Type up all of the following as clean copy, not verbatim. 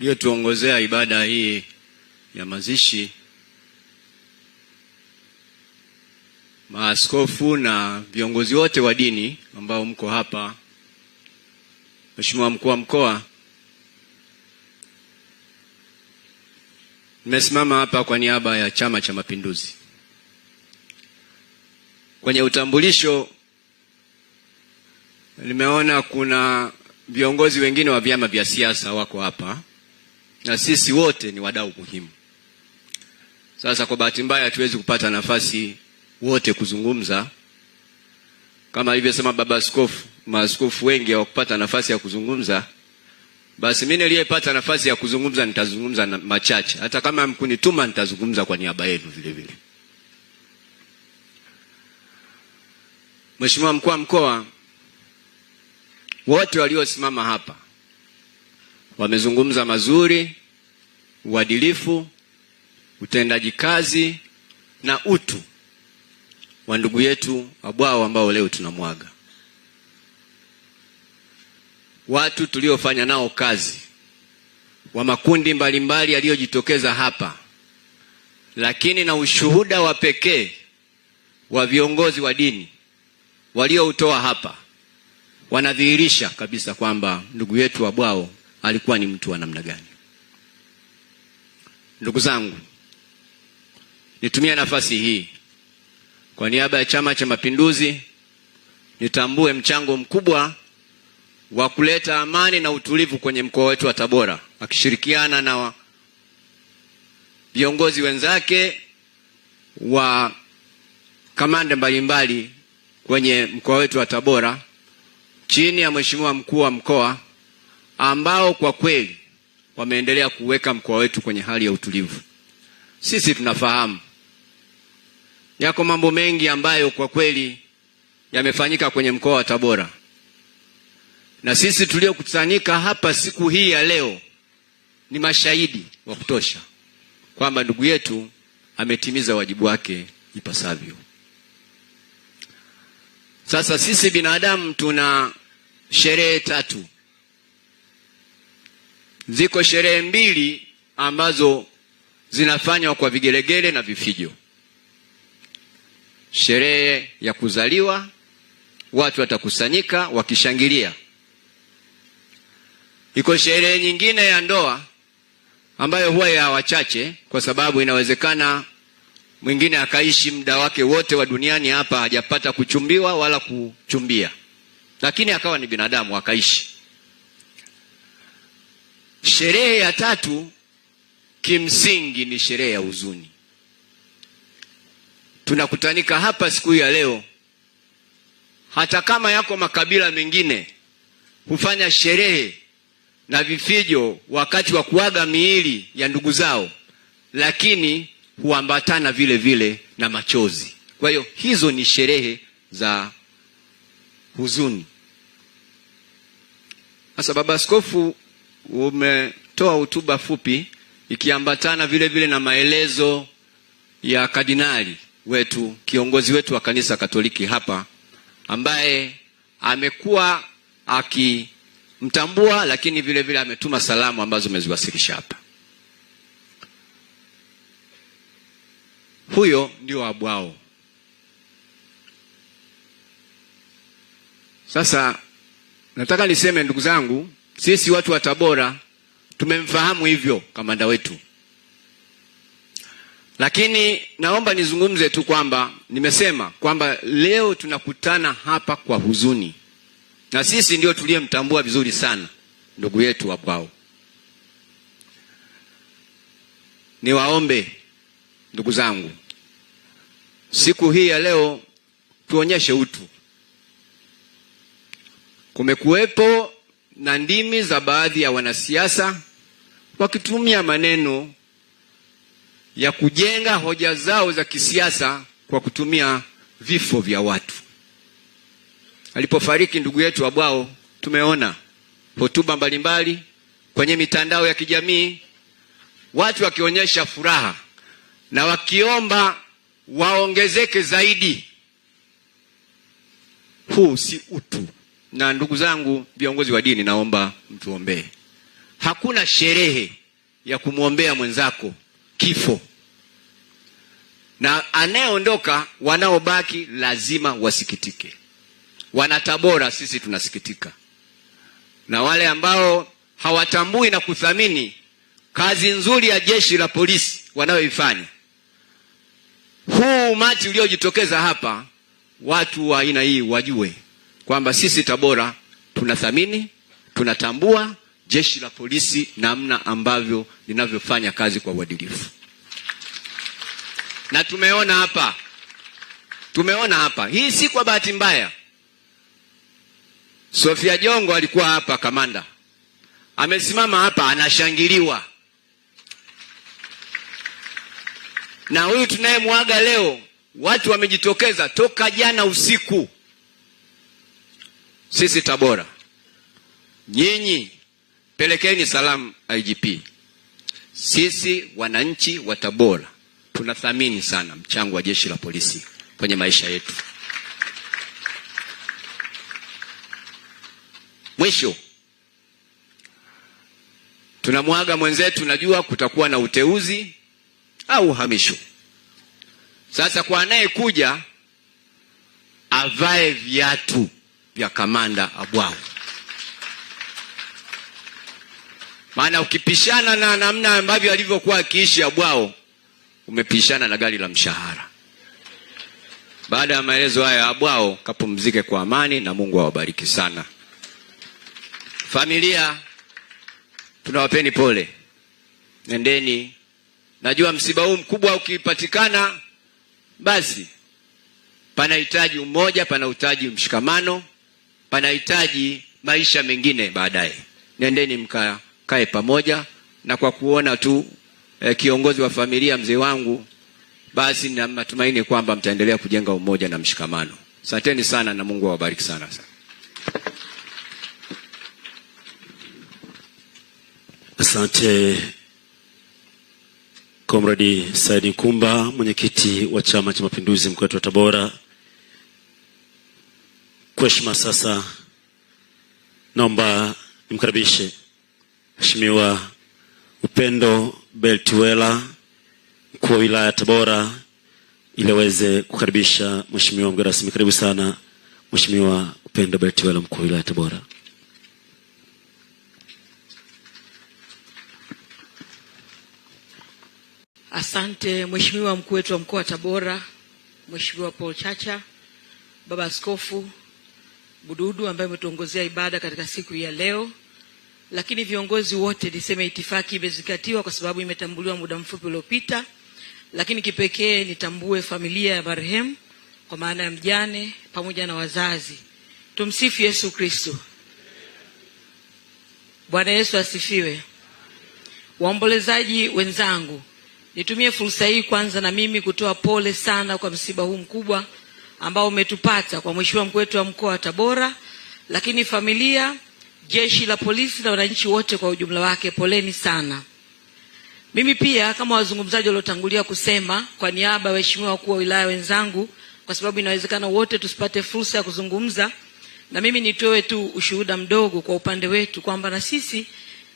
aliyetuongozea ibada hii ya mazishi, maaskofu na viongozi wote wa dini ambao mko hapa, Mheshimiwa Mkuu wa Mkoa, nimesimama hapa kwa niaba ya Chama cha Mapinduzi. Kwenye utambulisho nimeona kuna viongozi wengine wa vyama vya siasa wako hapa, na sisi wote ni wadau muhimu. Sasa kwa bahati mbaya hatuwezi kupata nafasi wote kuzungumza. Kama alivyosema baba askofu, maaskofu wengi hawakupata nafasi ya kuzungumza. Basi mimi niliyepata nafasi ya kuzungumza nitazungumza na machache. Hata kama mkunituma nitazungumza kwa niaba yenu vile vile. Mheshimiwa Mkuu wa Mkoa, wote waliosimama hapa wamezungumza mazuri, uadilifu, utendaji kazi na utu wa ndugu yetu Abwao ambao leo tunamwaga. Watu tuliofanya nao kazi wa makundi mbalimbali yaliyojitokeza hapa, lakini na ushuhuda wa pekee wa viongozi wa dini walioutoa hapa wanadhihirisha kabisa kwamba ndugu yetu Abwao alikuwa ni mtu wa namna gani. Ndugu zangu, nitumie nafasi hii kwa niaba ya Chama cha Mapinduzi nitambue mchango mkubwa wa kuleta amani na utulivu kwenye mkoa wetu wa Tabora, akishirikiana na viongozi wenzake wa kamanda mbalimbali kwenye mkoa wetu wa Tabora chini ya Mheshimiwa Mkuu wa Mkoa, ambao kwa kweli wameendelea kuweka mkoa wetu kwenye hali ya utulivu. Sisi tunafahamu yako mambo mengi ambayo kwa kweli yamefanyika kwenye mkoa wa Tabora, na sisi tuliokusanyika hapa siku hii ya leo ni mashahidi wa kutosha kwamba ndugu yetu ametimiza wajibu wake ipasavyo. Sasa sisi binadamu tuna sherehe tatu. Ziko sherehe mbili ambazo zinafanywa kwa vigelegele na vifijo. Sherehe ya kuzaliwa, watu watakusanyika wakishangilia. Iko sherehe nyingine ya ndoa ambayo huwa ya wachache, kwa sababu inawezekana mwingine akaishi muda wake wote wa duniani hapa hajapata kuchumbiwa wala kuchumbia, lakini akawa ni binadamu akaishi. Sherehe ya tatu kimsingi ni sherehe ya huzuni. Tunakutanika hapa siku ya leo, hata kama yako makabila mengine hufanya sherehe na vifijo wakati wa kuaga miili ya ndugu zao, lakini huambatana vile vile na machozi. Kwa hiyo hizo ni sherehe za huzuni. Sasa baba askofu umetoa hotuba fupi ikiambatana vile vile na maelezo ya kardinali wetu, kiongozi wetu wa kanisa Katoliki hapa, ambaye amekuwa akimtambua, lakini vile vile ametuma salamu ambazo umeziwasilisha hapa. Huyo ndio Abwao. Sasa nataka niseme ndugu zangu, sisi watu wa Tabora tumemfahamu hivyo kamanda wetu, lakini naomba nizungumze tu kwamba nimesema kwamba leo tunakutana hapa kwa huzuni, na sisi ndio tuliyemtambua vizuri sana ndugu yetu Abwao. Niwaombe ndugu zangu, siku hii ya leo tuonyeshe utu. Kumekuwepo na ndimi za baadhi ya wanasiasa wakitumia maneno ya kujenga hoja zao za kisiasa kwa kutumia vifo vya watu. Alipofariki ndugu yetu Abwao, tumeona hotuba mbalimbali kwenye mitandao ya kijamii, watu wakionyesha furaha na wakiomba waongezeke zaidi. Huu si utu. Na ndugu zangu viongozi wa dini, naomba mtuombee. hakuna sherehe ya kumwombea mwenzako kifo, na anayeondoka, wanaobaki lazima wasikitike. Wana Tabora sisi tunasikitika, na wale ambao hawatambui na kuthamini kazi nzuri ya jeshi la polisi wanayoifanya. Huu umati uliojitokeza hapa, watu wa aina hii wajue kwamba sisi Tabora tunathamini, tunatambua jeshi la polisi namna ambavyo linavyofanya kazi kwa uadilifu. Na tumeona hapa, hii si kwa bahati mbaya. Sofia Jongo alikuwa hapa, kamanda amesimama hapa anashangiliwa, na huyu tunayemwaga leo, watu wamejitokeza toka jana usiku. Sisi Tabora, nyinyi pelekeni salamu IGP. Sisi wananchi wa Tabora tunathamini sana mchango wa jeshi la polisi kwenye maisha yetu. Mwisho, tunamwaga mwenzetu, najua kutakuwa na uteuzi au uhamisho. Sasa kwa anayekuja, avae viatu vya kamanda Abwao, maana ukipishana na namna ambavyo alivyokuwa akiishi Abwao, umepishana na gari la mshahara. Baada ya maelezo haya, Abwao kapumzike kwa amani na Mungu awabariki sana. Familia, tunawapeni pole, nendeni. Najua msiba huu mkubwa ukipatikana, basi panahitaji umoja, panahitaji mshikamano, panahitaji maisha mengine baadaye. Nendeni mkae pamoja, na kwa kuona tu kiongozi wa familia mzee wangu, basi na matumaini kwamba mtaendelea kujenga umoja na mshikamano. Asanteni sana na Mungu awabariki sana. Asante Comrade Said Nkumba, mwenyekiti wa Chama cha Mapinduzi mkoa wa Tabora. Kwa heshima sasa, naomba nimkaribishe Mheshimiwa Upendo Beltiwela, mkuu wa wilaya Tabora, ili aweze kukaribisha mheshimiwa mgeni rasmi. Karibu sana Mheshimiwa Upendo Beltiwela, mkuu wa wilaya Tabora. Asante Mheshimiwa mkuu wetu wa mkoa wa Tabora, Mheshimiwa Paul Chacha, Baba Askofu Bududu ambaye umetuongozea ibada katika siku ya leo. Lakini viongozi wote, niseme itifaki imezingatiwa kwa sababu imetambuliwa muda mfupi uliopita. Lakini kipekee nitambue familia ya marehemu kwa maana ya mjane pamoja na wazazi. Tumsifu Yesu Kristo. Bwana Yesu asifiwe. Waombolezaji wenzangu, nitumie fursa hii kwanza na mimi kutoa pole sana kwa msiba huu mkubwa ambao umetupata kwa mheshimiwa mkuu wetu wa mkoa wa Tabora. Lakini familia, jeshi la polisi na wananchi wote kwa ujumla wake, poleni sana. Mimi pia kama wazungumzaji waliotangulia kusema, kwa niaba ya waheshimiwa wakuu wa wilaya wenzangu, kwa sababu inawezekana wote tusipate fursa ya kuzungumza, na mimi nitoe tu ushuhuda mdogo kwa upande wetu kwamba na sisi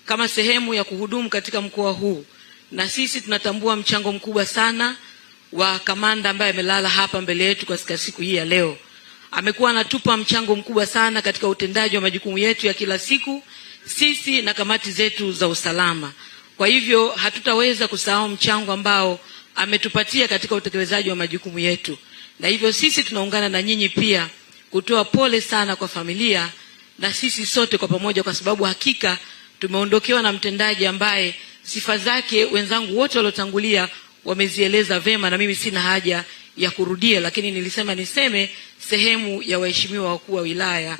kama sehemu ya kuhudumu katika mkoa huu, na sisi tunatambua mchango mkubwa sana wa kamanda ambaye amelala hapa mbele yetu katika siku hii ya leo. Amekuwa anatupa mchango mkubwa sana katika utendaji wa majukumu yetu ya kila siku, sisi na kamati zetu za usalama. Kwa hivyo hatutaweza kusahau mchango ambao ametupatia katika utekelezaji wa majukumu yetu. Na hivyo sisi tunaungana na nyinyi pia kutoa pole sana kwa familia na sisi sote kwa pamoja, kwa sababu hakika tumeondokewa na mtendaji ambaye sifa zake wenzangu wote waliotangulia wamezieleza vema, na mimi sina haja ya kurudia. Lakini nilisema niseme sehemu ya waheshimiwa wakuu wa wilaya,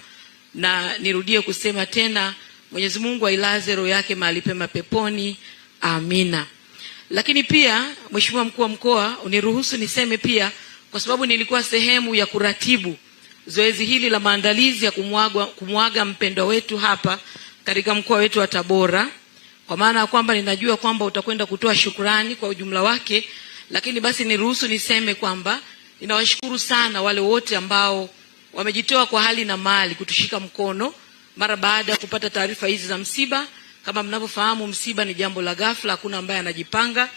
na nirudie kusema tena, Mwenyezi Mungu ailaze roho yake mahali pema peponi, amina. Lakini pia mheshimiwa mkuu wa mkoa, uniruhusu niseme pia, kwa sababu nilikuwa sehemu ya kuratibu zoezi hili la maandalizi ya kumwaga mpendwa wetu hapa katika mkoa wetu wa Tabora, kwa maana kwamba ninajua kwamba utakwenda kutoa shukrani kwa ujumla wake. Lakini basi niruhusu niseme kwamba ninawashukuru sana wale wote ambao wamejitoa kwa hali na mali kutushika mkono mara baada ya kupata taarifa hizi za msiba, Kama mnavyofahamu, msiba ni jambo la ghafla, hakuna ambaye anajipanga.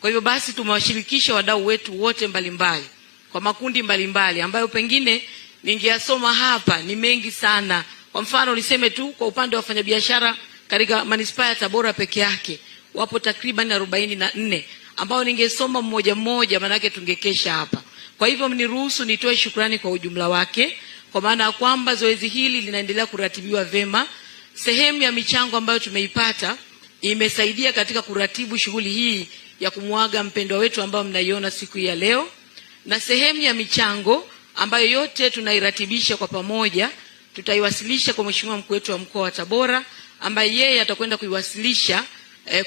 Kwa hivyo basi tumewashirikisha wadau wetu wote mbalimbali kwa makundi mbalimbali ambayo pengine ningeyasoma hapa, ni mengi sana. Kwa mfano niseme tu kwa upande wa wafanyabiashara katika manispaa ya Tabora peke yake wapo takriban 44 ambao ningesoma mmoja mmoja, maana yake tungekesha hapa. Kwa hivyo mniruhusu nitoe shukrani kwa ujumla wake, kwa maana ya kwamba zoezi hili linaendelea kuratibiwa vema. Sehemu ya michango ambayo tumeipata imesaidia katika kuratibu shughuli hii ya kumwaga mpendwa wetu ambao mnaiona siku ya leo, na sehemu ya michango ambayo yote tunairatibisha kwa pamoja tutaiwasilisha kwa Mheshimiwa mkuu wetu wa mkoa wa Tabora, ambaye yeye atakwenda kuiwasilisha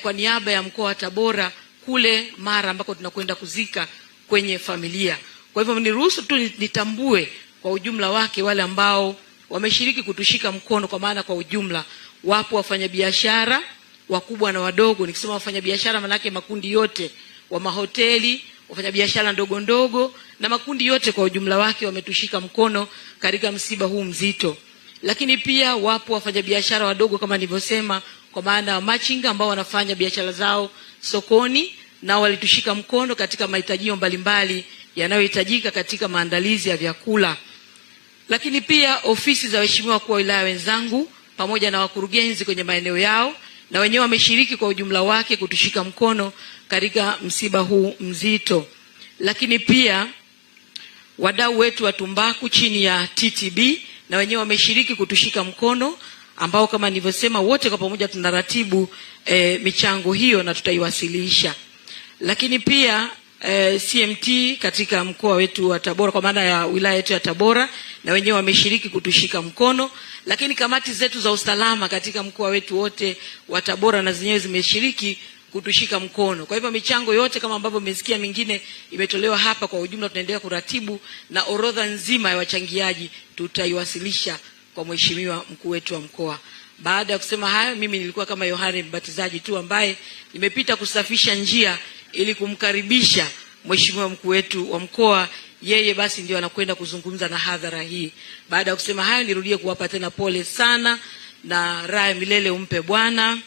kwa niaba ya mkoa wa Tabora kule Mara ambako tunakwenda kuzika kwenye familia. Kwa hivyo niruhusu tu nitambue kwa ujumla wake wale ambao wameshiriki kutushika mkono, kwa maana kwa ujumla wapo wafanyabiashara wakubwa na wadogo. Nikisema wafanyabiashara maana yake makundi yote, wa mahoteli, wafanyabiashara ndogo ndogo na makundi yote kwa ujumla wake wametushika mkono katika msiba huu mzito. Lakini pia wapo wafanyabiashara wadogo kama nilivyosema, kwa maana machinga ambao wanafanya biashara zao sokoni, na walitushika mkono katika mahitaji mbalimbali yanayohitajika katika maandalizi ya vyakula. Lakini pia ofisi za waheshimiwa wakuu wa wilaya wenzangu pamoja na wakurugenzi kwenye maeneo yao, na wenyewe wameshiriki kwa ujumla wake kutushika mkono katika msiba huu mzito. Lakini pia wadau wetu wa tumbaku chini ya TTB na wenyewe wameshiriki kutushika mkono, ambao kama nilivyosema wote kwa pamoja tunaratibu michango hiyo na tutaiwasilisha. Lakini pia CMT katika mkoa wetu wa Tabora, kwa maana ya wilaya yetu ya Tabora, na wenyewe wameshiriki kutushika mkono. Lakini kamati zetu za usalama katika mkoa wetu wote wa Tabora na zenyewe zimeshiriki kutushika mkono. Kwa hivyo michango yote kama ambavyo mmesikia mingine imetolewa hapa, kwa ujumla tunaendelea kuratibu, na orodha nzima ya wachangiaji tutaiwasilisha kwa Mheshimiwa mkuu wetu wa mkoa. Baada ya kusema hayo, mimi nilikuwa kama Yohane Mbatizaji tu ambaye nimepita kusafisha njia ili kumkaribisha Mheshimiwa mkuu wetu wa mkoa. Yeye basi ndio anakwenda kuzungumza na hadhara hii. Baada ya kusema hayo, nirudie kuwapa tena pole sana, na raha milele umpe Bwana.